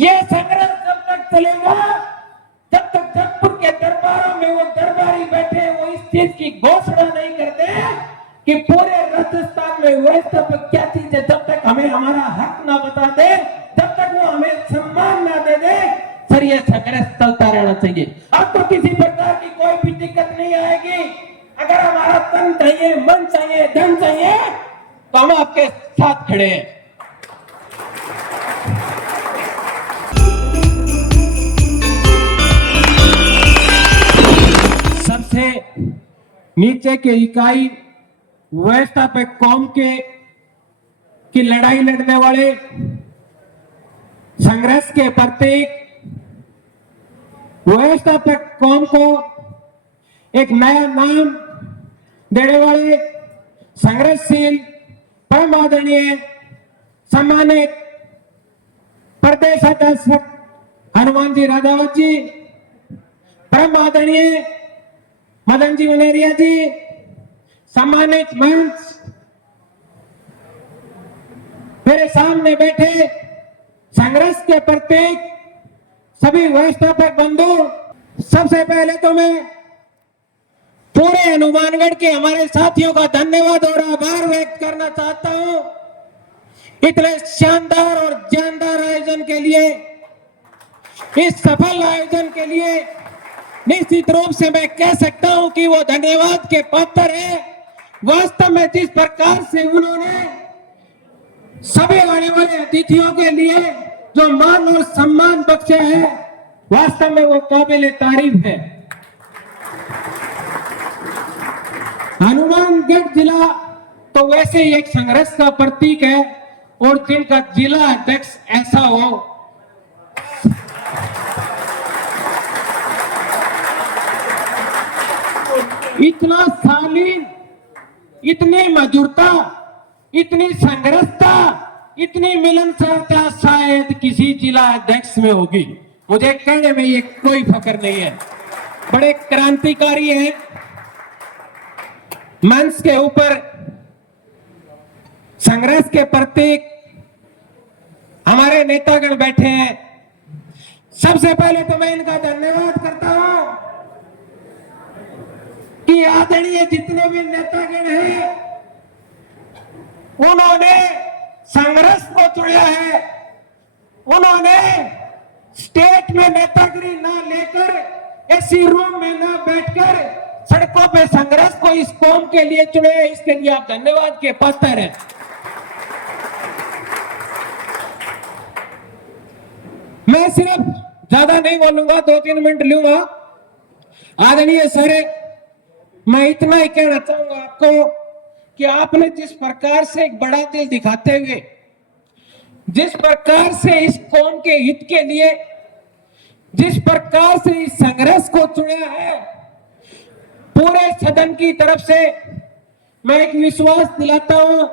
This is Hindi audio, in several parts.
ये संघर्ष जब तक चलेगा, जब तक जगतपुर के दरबारों में वो दरबारी बैठे वो इस चीज की घोषणा नहीं करते कि पूरे राजस्थान में व्यवस्था पर क्या चीज है, जब तक हमें हमारा हक ना बता दे, जब तक वो हमें सम्मान ना दे दे, सर ये संघर्ष चलता रहना चाहिए। अब तो किसी प्रकार की कोई भी दिक्कत नहीं आएगी। अगर हमारा तन चाहिए, मन चाहिए, धन चाहिए, तो हम आपके साथ खड़े हैं। सबसे नीचे के इकाई व्यवस्था पे कौम के की लड़ाई लड़ने वाले, संघर्ष के प्रतीक, व्यवस्था पे कौम को एक नया नाम देने वाले संघर्षशील परम आदरणीय सम्मानित प्रदेश अध्यक्ष हनुमान जी राजावत जी, परम आदरणीय मदन जी मलेरिया जी, सम्मानित मंच, मेरे सामने बैठे संघर्ष के प्रतीक सभी व्यवस्थापक बंधु, सबसे पहले तो मैं पूरे हनुमानगढ़ के हमारे साथियों का धन्यवाद और आभार व्यक्त करना चाहता हूं इतने शानदार और जानदार आयोजन के लिए। इस सफल आयोजन के लिए निश्चित रूप से मैं कह सकता हूं कि वो धन्यवाद के पात्र है। वास्तव में जिस प्रकार से उन्होंने सभी आने वाले अतिथियों के लिए जो मान और सम्मान बख्शे है, वास्तव में वो काबिल तारीफ है। हनुमानगढ़ जिला तो वैसे ही एक संघर्ष का प्रतीक है और जिनका जिला अध्यक्ष ऐसा हो, इतना शालीन, इतनी मधुरता, इतनी संघर्षता, इतनी मिलनसारता शायद किसी जिला अध्यक्ष में होगी। मुझे कहने में ये कोई फख्र नहीं है। बड़े क्रांतिकारी हैं। मंच के ऊपर संघर्ष के प्रतीक हमारे नेतागण बैठे हैं। सबसे पहले तो मैं इनका धन्यवाद करता हूं कि आदरणीय जितने भी नेतागण हैं उन्होंने संघर्ष को चुना है। उन्होंने स्टेट में नेतागिरी ना लेकर एसी रूम में ना बैठकर सड़कों पे संघर्ष को इस कौम के लिए चुने। इसके लिए आप धन्यवाद के पात्र हैं। मैं सिर्फ ज्यादा नहीं बोलूंगा, 2-3 मिनट लूंगा। आदरणीय सर, मैं इतना ही कहना चाहूंगा आपको कि आपने जिस प्रकार से एक बड़ा दिल दिखाते हुए, जिस प्रकार से इस कौम के हित के लिए, जिस प्रकार से इस संघर्ष को चुना है, पूरे सदन की तरफ से मैं एक विश्वास दिलाता हूं,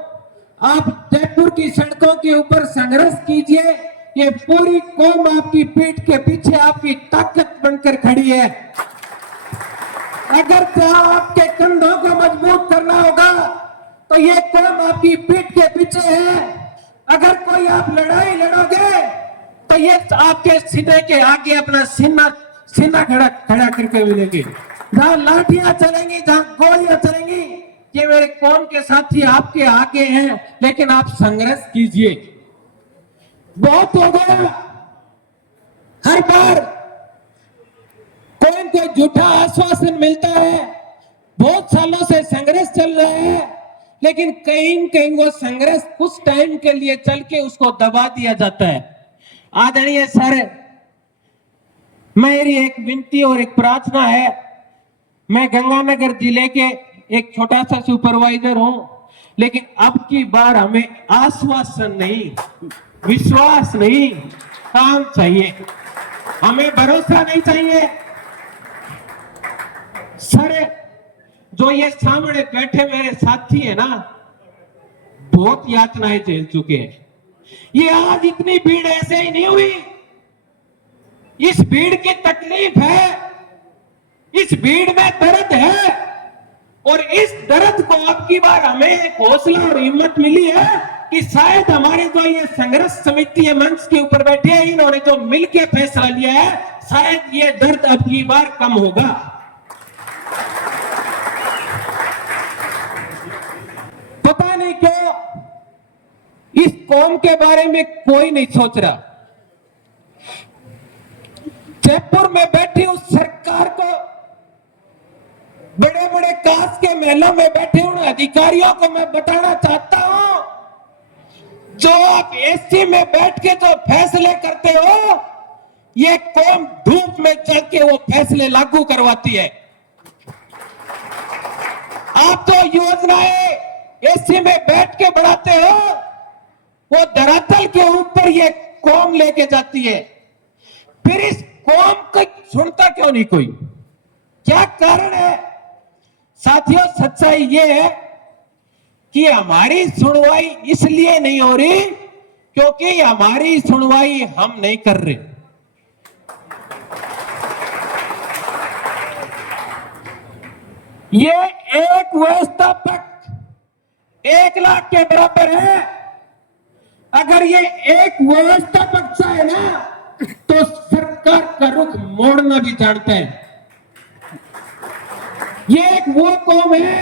आप जयपुर की सड़कों के ऊपर संघर्ष कीजिए। ये पूरी कौम आपकी पीठ के पीछे आपकी ताकत बनकर खड़ी है। अगर तो आपके कंधों को मजबूत करना होगा तो ये कौम आपकी पीठ के पीछे है। अगर कोई आप लड़ाई लड़ोगे तो ये आपके सीने के आगे अपना सीना खड़ा करके मिलेंगे। जहां लाठियां चलेंगी, जहां गोलियां चलेंगी, ये मेरे कौम के साथी आपके आगे हैं, लेकिन आप संघर्ष कीजिए। बहुत हो गया, हर बार कोई न कोई झूठा आश्वासन मिलता है। बहुत सालों से संघर्ष चल रहा है, लेकिन कहीं न कहीं वो संघर्ष कुछ टाइम के लिए चल के उसको दबा दिया जाता है। आदरणीय सर, मेरी एक विनती और एक प्रार्थना है। मैं गंगानगर जिले के एक छोटा सा सुपरवाइजर हूं, लेकिन अब की बार हमें आश्वासन नहीं, विश्वास नहीं, काम चाहिए। हमें भरोसा नहीं चाहिए। सर, जो ये सामने बैठे मेरे साथी है ना, बहुत यातनाएं झेल चुके हैं। ये आज इतनी भीड़ ऐसे ही नहीं हुई। इस भीड़ की तकलीफ है, इस भीड़ में दर्द है, और इस दर्द को अब की बार हमें हौसला और हिम्मत मिली है कि शायद हमारे जो ये संघर्ष समिति है मंच के ऊपर बैठे हैं, इन्होंने जो मिलकर फैसला लिया है, शायद ये दर्द अब की बार कम होगा। पता नहीं क्यों इस कौम के बारे में कोई नहीं सोच रहा। जयपुर में बैठी उस सरकार को, बड़े बड़े कांच के महलों में बैठे उन अधिकारियों को मैं बताना चाहता हूं, जो आप एसी में बैठ के जो फैसले करते हो, ये कौम धूप में चल के वो फैसले लागू करवाती है। आप तो योजनाएं एसी में बैठ के बढ़ाते हो, वो धरातल के ऊपर ये कौम लेके जाती है। फिर इस कौम को सुनता क्यों नहीं कोई? क्या कारण है? साथियों, सच्चाई ये है कि हमारी सुनवाई इसलिए नहीं हो रही क्योंकि हमारी सुनवाई हम नहीं कर रहे। ये एक व्यवस्थापक 1 लाख के बराबर है। अगर ये एक व्यवस्थापक चाहे ना तो सरकार का रुख मोड़ना भी जानते हैं। ये एक वो कौम है,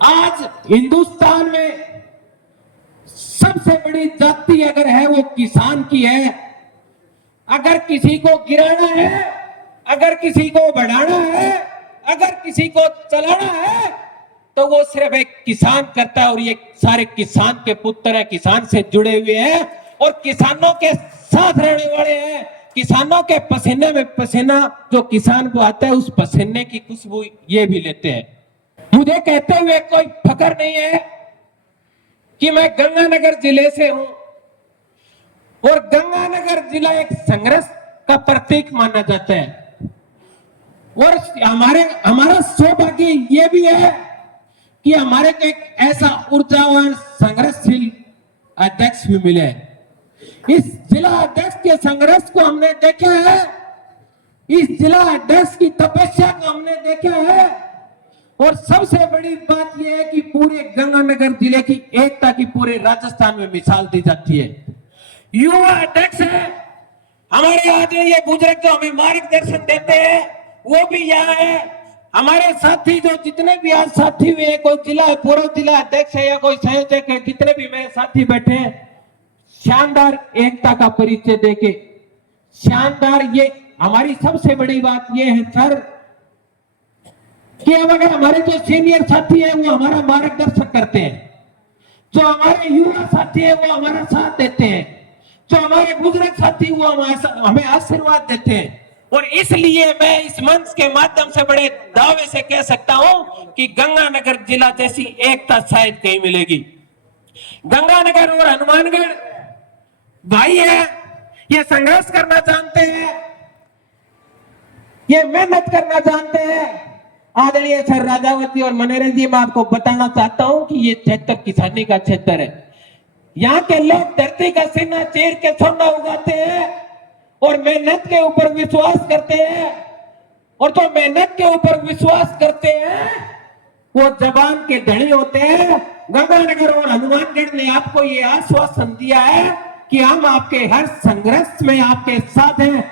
आज हिंदुस्तान में सबसे बड़ी जाति अगर है वो किसान की है। अगर किसी को गिराना है, अगर किसी को बढ़ाना है, अगर किसी को चलाना है, तो वो सिर्फ एक किसान करता है। और ये सारे किसान के पुत्र हैं, किसान से जुड़े हुए हैं और किसानों के साथ रहने वाले हैं। किसानों के पसीने में पसीना जो किसान को आता है, उस पसीने की खुशबू ये भी लेते हैं। मुझे कहते हुए कोई फक्र नहीं है कि मैं गंगानगर जिले से हूं और गंगानगर जिला एक संघर्ष का प्रतीक माना जाता है। और हमारा सौभाग्य ये भी है कि हमारे को एक ऐसा ऊर्जावान संघर्षशील अध्यक्ष भी मिले हैं। इस जिला अध्यक्ष के संघर्ष को हमने देखा है, इस जिला अध्यक्ष की तपस्या को हमने देखा है। और सबसे बड़ी बात यह है कि पूरे गंगानगर जिले की एकता की पूरे राजस्थान में मिसाल दी जाती है। युवा अध्यक्ष है हमारे, आज ये बुजुर्ग जो हमें मार्गदर्शन देते हैं वो भी यहाँ है। हमारे साथी जो जितने भी आज साथी हुए, कोई जिला पूर्व जिला अध्यक्ष है या कोई संयोजक है, जितने भी मेरे साथी बैठे हैं, शानदार एकता का परिचय देके शानदार, ये हमारी सबसे बड़ी बात ये है सर कि अगर हमारे जो सीनियर साथी है वो हमारा मार्गदर्शन करते हैं, जो हमारे युवा साथी है वो हमारा साथ देते हैं, जो हमारे बुजुर्ग साथी वो हमें आशीर्वाद देते हैं। और इसलिए मैं इस मंच के माध्यम से बड़े दावे से कह सकता हूं कि गंगानगर जिला जैसी एकता शायद कहीं मिलेगी। गंगानगर और हनुमानगढ़ भाई है, ये संघर्ष करना जानते हैं, ये मेहनत करना जानते हैं। आदरणीय सर राजावती और मनोरंजन जी, मैं आपको बताना चाहता हूं कि ये क्षेत्र किसानी का क्षेत्र है। यहाँ के लोग धरती का सीना चीर के सोना उगाते हैं और मेहनत के ऊपर विश्वास करते हैं। और जो मेहनत के ऊपर विश्वास करते हैं वो जबान के धनी होते हैं। गंगानगर और हनुमानगढ़ ने आपको ये आश्वासन दिया है कि हम आपके हर संघर्ष में आपके साथ हैं।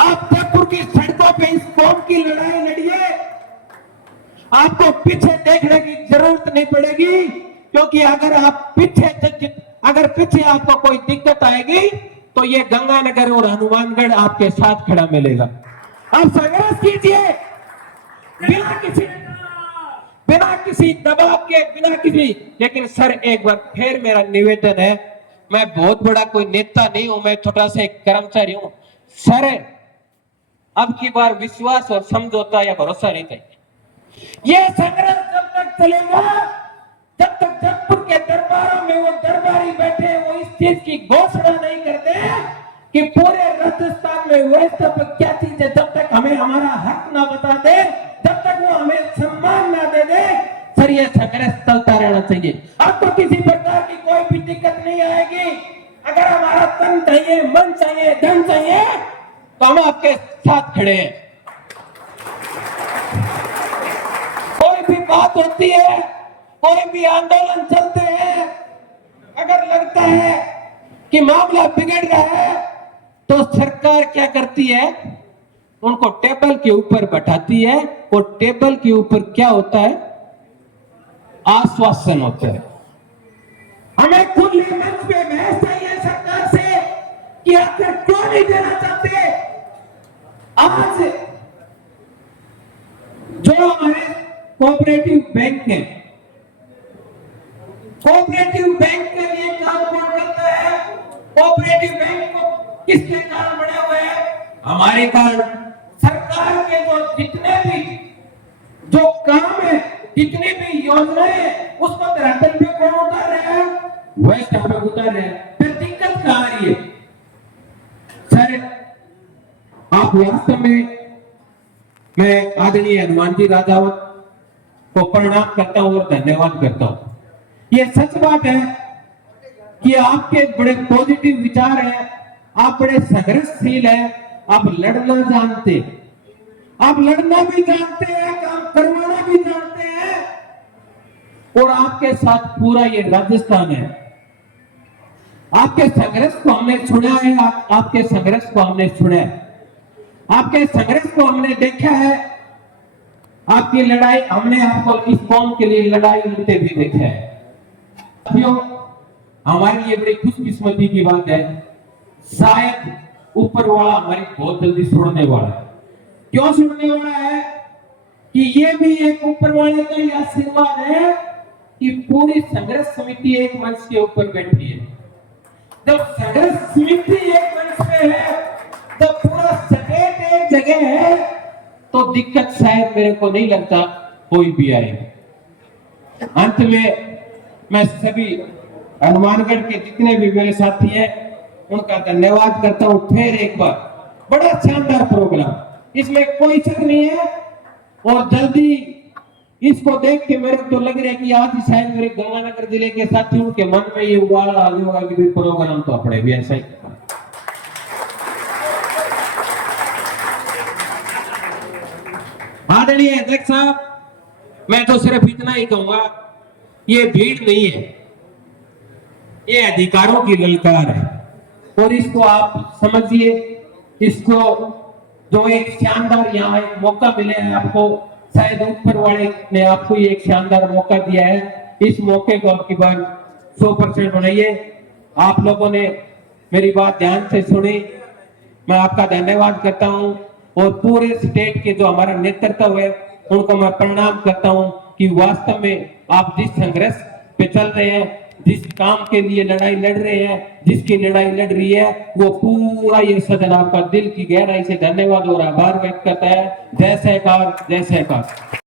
आप जयपुर की सड़कों पे इस कौम की लड़ाई लड़िए, आपको पीछे देखने की जरूरत नहीं पड़ेगी। क्योंकि अगर पीछे आपको कोई दिक्कत आएगी तो ये गंगानगर और हनुमानगढ़ आपके साथ खड़ा मिलेगा। आप संघर्ष कीजिए बिना किसी दबाव के, बिना किसी। लेकिन सर एक बार फिर मेरा निवेदन है, मैं बहुत बड़ा कोई नेता नहीं हूं, मैं छोटा सा एक कर्मचारी हूं। सर अब की बार विश्वास और समझौता या भरोसा नहीं चाहिए। यह संघर्ष जब तक चलेगा, जब तक जयपुर के दरबारों में वो दरबारी बैठे वो इस चीज की घोषणा नहीं करते कि पूरे राजस्थान में व्यवस्थापक क्या चीज है, जब तक हमें हमारा हक ना बता दे, जब तक वो हमें सम्मान ना दे दे, सर ये संघर्ष चलता रहना चाहिए। आपको किसी प्रकार की कोई भी दिक्कत नहीं आएगी। अगर हमारा तन चाहिए, मन चाहिए, धन चाहिए, तो हम आपके साथ खड़े हैं। कोई भी बात होती है कोई भी आंदोलन चलते हैं, अगर लगता है कि मामला बिगड़ रहा है तो सरकार क्या करती है, उनको टेबल के ऊपर बैठाती है और टेबल के ऊपर क्या होता है, आश्वासन होता है। हमें खुले मंच पे बहस चाहिए सरकार से कि आखिर क्यों नहीं देना चाहते। आज जो हमारे कोऑपरेटिव बैंक है, कोऑपरेटिव बैंक के लिए काम कौन करता है? कोऑपरेटिव बैंक को किसके कारण बने हुए हैं? हमारे कारण। सरकार के जो जितने भी जो काम है, जितनी भी योजनाएं हैं, उसको धरातल पे कौन उतार रहा है? वह काम पे उतार रहे हैं। फिर दिक्कत कहां आ रही है? सर, आप वास्तव में, मैं आदरणीय हनुमान जी राजावत को प्रणाम करता हूं और धन्यवाद करता हूं। ये सच बात है कि आपके बड़े पॉजिटिव विचार हैं, आप बड़े संघर्षशील हैं, आप लड़ना जानते हैं, आप लड़ना भी जानते हैं, काम करवाना भी जानते हैं, और आपके साथ पूरा ये राजस्थान है। आपके संघर्ष को हमने सुना है, आपके संघर्ष को हमने सुना है, आपके संघर्ष को हमने देखा है, आपकी लड़ाई, हमने आपको इस कौम के लिए लड़ाई लड़ते भी देखा है। साथियों, हमारे लिए बड़ी खुशकिस्मती की बात है, शायद ऊपर वाला हमारी बहुत जल्दी छोड़ने वाला है। क्यों छोड़ने वाला है? कि ये भी एक ऊपर वाले का ही आशीर्वाद है कि पूरी संघर्ष समिति एक मंच के ऊपर बैठी है। जब संघर्ष समिति एक मंच पे है, जब पूरा स्टेट एक जगह है, तो दिक्कत शायद मेरे को नहीं लगता कोई भी आएगी। अंत में मैं सभी हनुमानगढ़ के जितने भी मेरे साथी हैं उनका धन्यवाद करता हूं। फिर एक बार बड़ा शानदार प्रोग्राम, इसमें कोई शक नहीं है, और जल्दी इसको देख के मेरे को तो लग रहा है कि आज ही शायद मेरे गंगानगर जिले के साथियों के मन में ये उबाल आ गया होगा कि प्रोग्राम तो अपने भी ऐसा ही। आदरणीय अध्यक्ष साहब, मैं तो सिर्फ इतना ही कहूंगा, ये भीड़ नहीं है, ये अधिकारों की ललकार है, और इसको आप समझिए। इसको जो एक शानदार यहाँ एक मौका मिले है आपको, शायद ऊपर वाले ने आपको ये एक शानदार मौका दिया है, इस मौके को आपकी बार 100% बनाइए। आप लोगों ने मेरी बात ध्यान से सुनी, मैं आपका धन्यवाद करता हूं, और पूरे स्टेट के जो हमारा नेतृत्व है उनको मैं प्रणाम करता हूं कि वास्तव में आप जिस संघर्ष पे चल रहे हैं, जिस काम के लिए लड़ाई लड़ रहे हैं, जिसकी लड़ाई लड़ रही है, वो पूरा ये सदन आपका दिल की गहराई से धन्यवाद और आभार व्यक्त करता है। जय सहकार, जय सहकार।